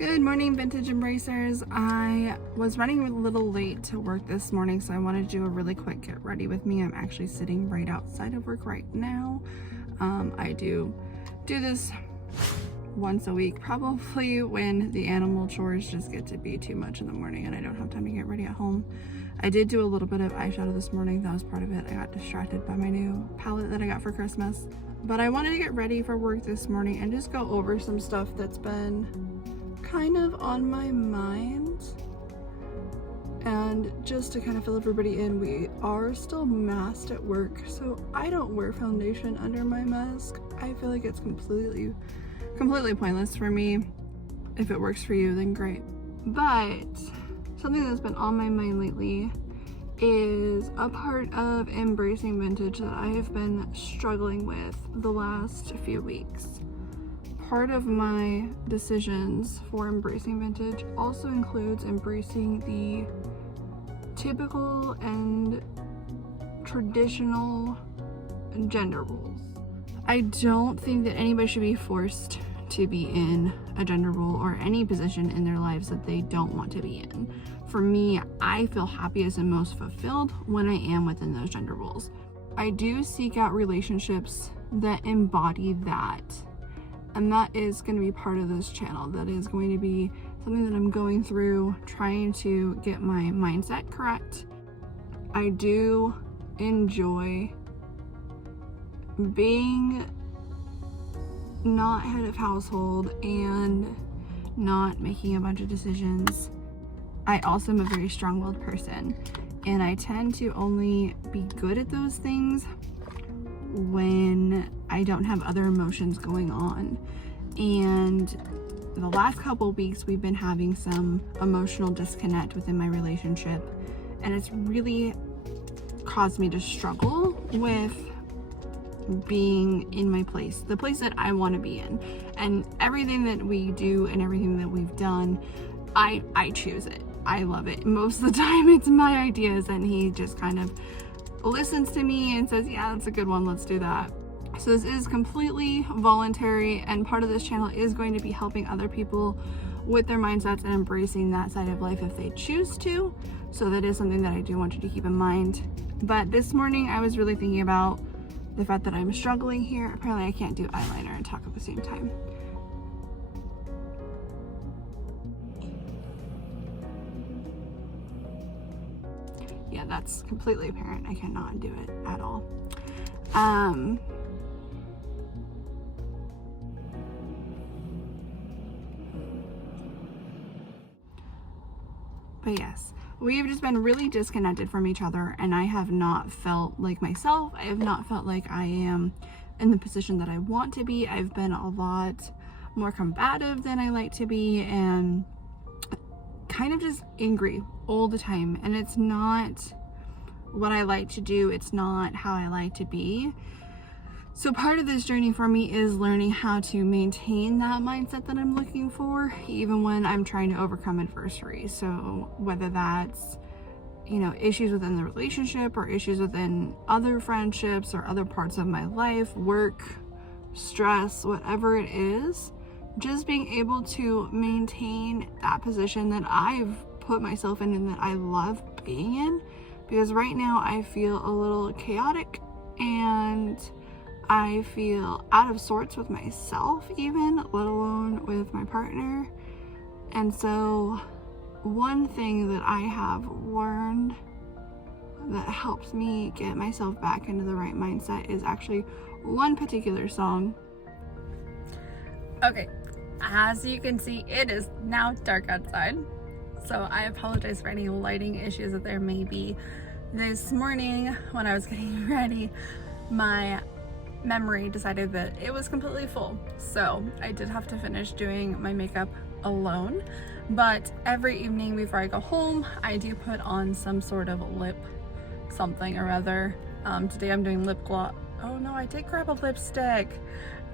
Good morning, Vintage Embracers. I was running a little late to work this morning, so I wanted to do a really quick get ready with me. I'm actually sitting right outside of work right now. I do this once a week, probably when the animal chores just get to be too much in the morning and I don't have time to get ready at home. I did do a little bit of eyeshadow this morning. That was part of it. I got distracted by my new palette that I got for Christmas. But I wanted to get ready for work this morning and just go over some stuff that's been kind of on my mind. And just to kind of fill everybody in, we are still masked at work, so I don't wear foundation under my mask. I feel like it's completely pointless for me. If it works for you, then great. But something that's been on my mind lately is a part of embracing vintage that I have been struggling with the last few weeks. Part of my decisions for embracing vintage also includes embracing the typical and traditional gender roles. I don't think that anybody should be forced to be in a gender role or any position in their lives that they don't want to be in. For me, I feel happiest and most fulfilled when I am within those gender roles. I do seek out relationships that embody that. And that is going to be part of this channel. That is going to be something that I'm going through, trying to get my mindset correct. I do enjoy being not head of household and not making a bunch of decisions. I also am a very strong-willed person, and I tend to only be good at those things when I don't have other emotions going on. And the last couple weeks we've been having some emotional disconnect within my relationship, and it's really caused me to struggle with being in my place, the place that I want to be in. And everything that we do and everything that we've done, I choose it. I love it. Most of the time it's my ideas, and he just kind of listens to me and says, yeah, that's a good one, let's do that. So this is completely voluntary, and part of this channel is going to be helping other people with their mindsets and embracing that side of life if they choose to. So that is something that I do want you to keep in mind. But this morning I was really thinking about the fact that I'm struggling here. Apparently I can't do eyeliner and talk at the same time. Yeah, that's completely apparent. I cannot do it at all. But yes, we've just been really disconnected from each other, and I have not felt like myself. I have not felt like I am in the position that I want to be. I've been a lot more combative than I like to be, and kind of just angry all the time. And it's not what I like to do. It's not how I like to be. So part of this journey for me is learning how to maintain that mindset that I'm looking for, even when I'm trying to overcome adversity. So whether that's, issues within the relationship or issues within other friendships or other parts of my life, work, stress, whatever it is, just being able to maintain that position that I've put myself in and that I love being in. Because right now I feel a little chaotic, and I feel out of sorts with myself even, let alone with my partner. And so one thing that I have learned that helps me get myself back into the right mindset is actually one particular song. Okay, as you can see, it is now dark outside. So I apologize for any lighting issues that there may be. This morning when I was getting ready, my memory decided that it was completely full. So I did have to finish doing my makeup alone. But every evening before I go home, I do put on some sort of lip something or other. Today I'm doing lip gloss. Oh no, I did grab a lipstick.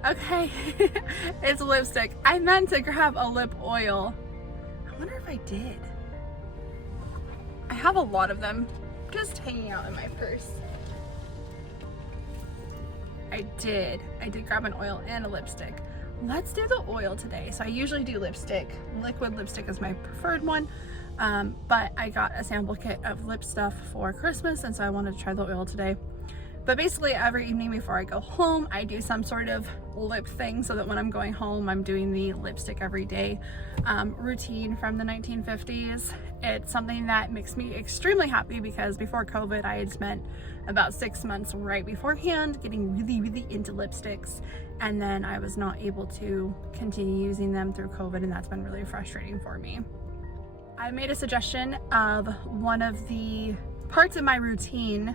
Okay, it's lipstick. I meant to grab a lip oil. I wonder if I did. I have a lot of them just hanging out in my purse. I did grab an oil and a lipstick. let's do the oil today. So I usually do lipstick. Liquid lipstick is my preferred one. But I got a sample kit of lip stuff for Christmas, and so I wanted to try the oil today. But basically every evening before I go home, I do some sort of lip thing so that when I'm going home, I'm doing the lipstick every day routine from the 1950s. It's something that makes me extremely happy because before COVID, I had spent about 6 months right beforehand getting really into lipsticks. And then I was not able to continue using them through COVID, and that's been really frustrating for me. I made a suggestion of one of the parts of my routine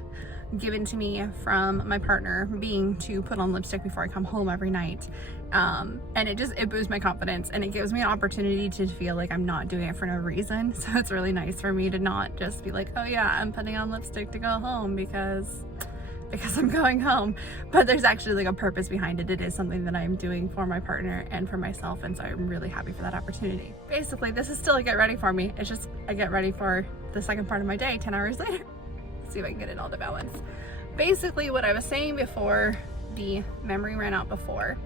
given to me from my partner being to put on lipstick before I come home every night. And it boosts my confidence, and it gives me an opportunity to feel like I'm not doing it for no reason. So it's really nice for me to not just be like, oh yeah, I'm putting on lipstick to go home because I'm going home. But there's actually like a purpose behind it. It is something that I'm doing for my partner and for myself, and so I'm really happy for that opportunity. Basically, this is still a get ready for me. It's just I get ready for the second part of my day 10 hours later. See if I can get it all to balance. Basically, what I was saying before the memory ran out before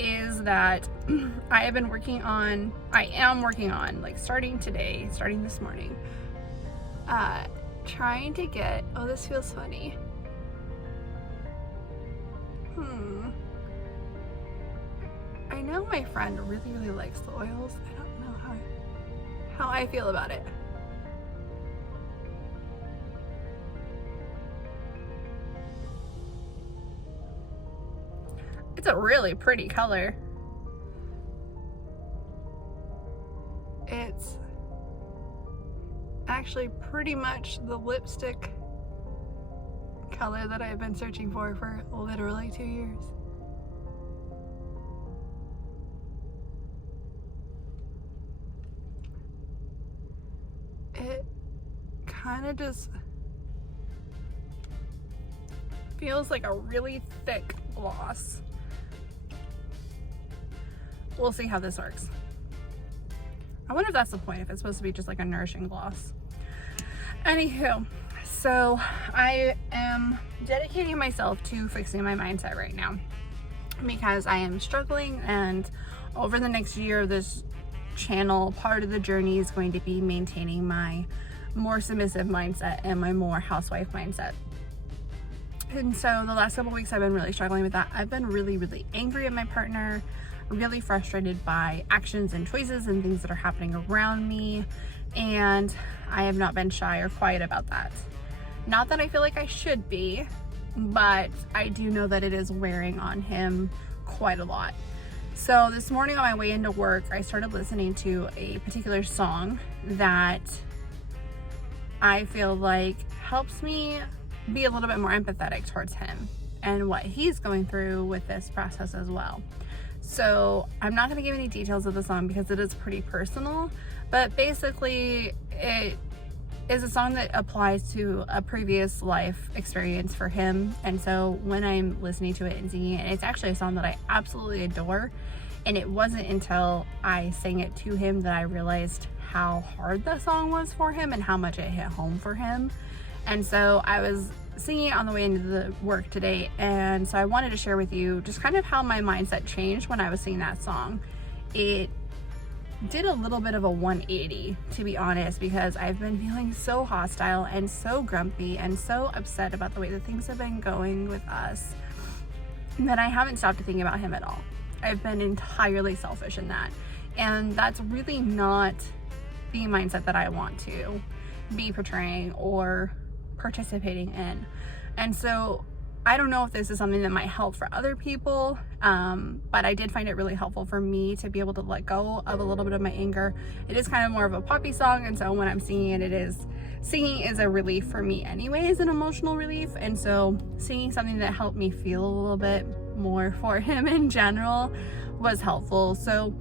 is that I am working on, like starting this morning, trying to get, oh, this feels funny. I know my friend really likes the oils. I don't know how I feel about it. It's a really pretty color. It's actually pretty much the lipstick color that I've been searching for literally 2 years. It kind of just feels like a really thick gloss. We'll see how this works. I wonder if that's the point, if it's supposed to be just like a nourishing gloss. Anywho, so I am dedicating myself to fixing my mindset right now because I am struggling, and over the next year of this channel, part of the journey is going to be maintaining my more submissive mindset and my more housewife mindset. And so the last couple weeks I've been really struggling with that. I've been really angry at my partner, really frustrated by actions and choices and things that are happening around me, and I have not been shy or quiet about that. Not that I feel like I should be, but I do know that it is wearing on him quite a lot. So this morning on my way into work, I started listening to a particular song that I feel like helps me be a little bit more empathetic towards him and what he's going through with this process as well. So I'm not going to give any details of the song because it is pretty personal, but basically it is a song that applies to a previous life experience for him. And so when I'm listening to it and singing it, it's actually a song that I absolutely adore. And it wasn't until I sang it to him that I realized how hard the song was for him and how much it hit home for him. And so I was singing it on the way into the work today, and so I wanted to share with you just kind of how my mindset changed when I was singing that song. It did a little bit of a 180, to be honest, because I've been feeling so hostile and so grumpy and so upset about the way that things have been going with us that I haven't stopped to think about him at all. I've been entirely selfish in that, and that's really not the mindset that I want to be portraying or participating in. And so I don't know if this is something that might help for other people, but I did find it really helpful for me to be able to let go of a little bit of my anger. It is kind of more of a poppy song, and so when I'm singing it, singing is a relief for me anyways, an emotional relief. And so singing something that helped me feel a little bit more for him in general was helpful. So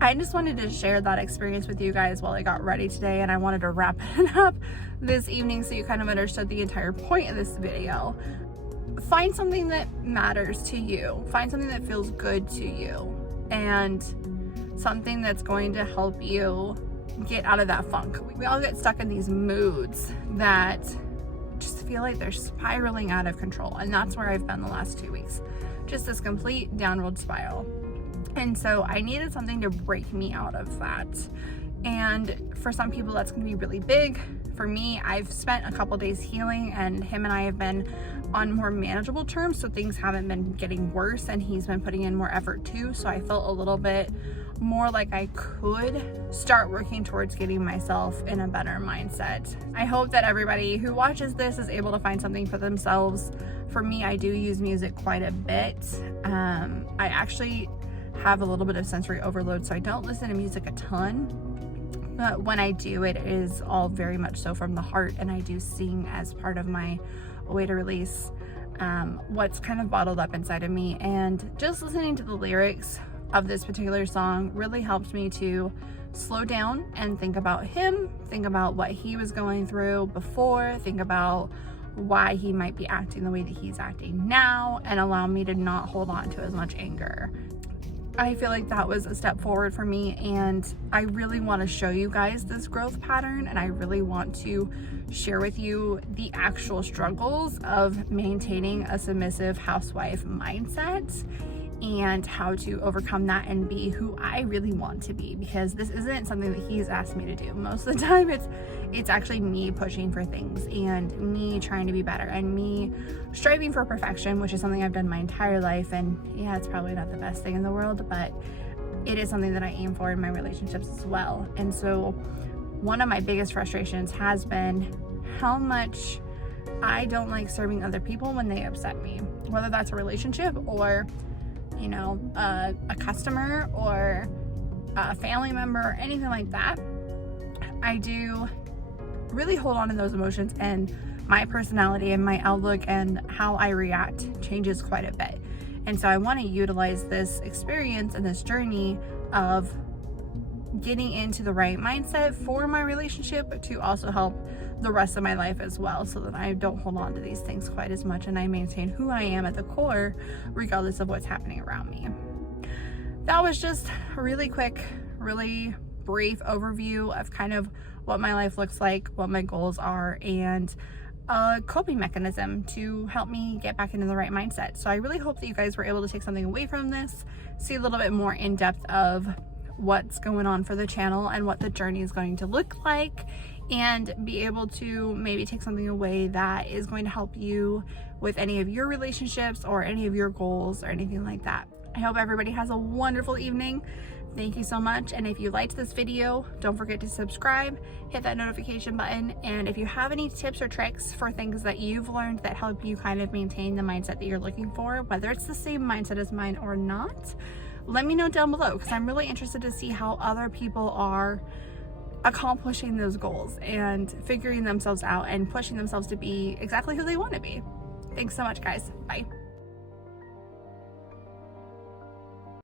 I just wanted to share that experience with you guys while I got ready today, and I wanted to wrap it up this evening so you kind of understood the entire point of this video. Find something that matters to you. Find something that feels good to you, and something that's going to help you get out of that funk. We all get stuck in these moods that just feel like they're spiraling out of control, and that's where I've been the last 2 weeks. Just this complete downward spiral. And so I needed something to break me out of that. And for some people that's going to be really big. For me, I've spent a couple days healing, and him and I have been on more manageable terms, so things haven't been getting worse, and he's been putting in more effort too. So I felt a little bit more like I could start working towards getting myself in a better mindset. I hope that everybody who watches this is able to find something for themselves. For me, I do use music quite a bit. I actually have a little bit of sensory overload, so I don't listen to music a ton. But when I do, it is all very much so from the heart, and I do sing as part of my way to release what's kind of bottled up inside of me. And just listening to the lyrics of this particular song really helped me to slow down and think about him, think about what he was going through before, think about why he might be acting the way that he's acting now, and allow me to not hold on to as much anger. I feel like that was a step forward for me, and I really want to show you guys this growth pattern, and I really want to share with you the actual struggles of maintaining a submissive housewife mindset and how to overcome that and be who I really want to be, because this isn't something that he's asked me to do. Most of the time it's actually me pushing for things and me trying to be better and me striving for perfection, which is something I've done my entire life. And yeah, it's probably not the best thing in the world, but it is something that I aim for in my relationships as well. And so one of my biggest frustrations has been how much I don't like serving other people when they upset me, whether that's a relationship or a customer or a family member, anything like that. I do really hold on to those emotions, and my personality and my outlook and how I react changes quite a bit. And so I want to utilize this experience and this journey of getting into the right mindset for my relationship to also help the rest of my life as well, so that I don't hold on to these things quite as much and I maintain who I am at the core regardless of what's happening around me. That was just a really quick, really brief overview of kind of what my life looks like, what my goals are, and a coping mechanism to help me get back into the right mindset. So I really hope that you guys were able to take something away from this, see a little bit more in depth of what's going on for the channel and what the journey is going to look like, and be able to maybe take something away that is going to help you with any of your relationships or any of your goals or anything like that. I hope everybody has a wonderful evening. Thank you so much. And if you liked this video, don't forget to subscribe, hit that notification button. And if you have any tips or tricks for things that you've learned that help you kind of maintain the mindset that you're looking for, whether it's the same mindset as mine or not, let me know down below, because I'm really interested to see how other people are accomplishing those goals and figuring themselves out and pushing themselves to be exactly who they want to be. Thanks so much, guys. Bye.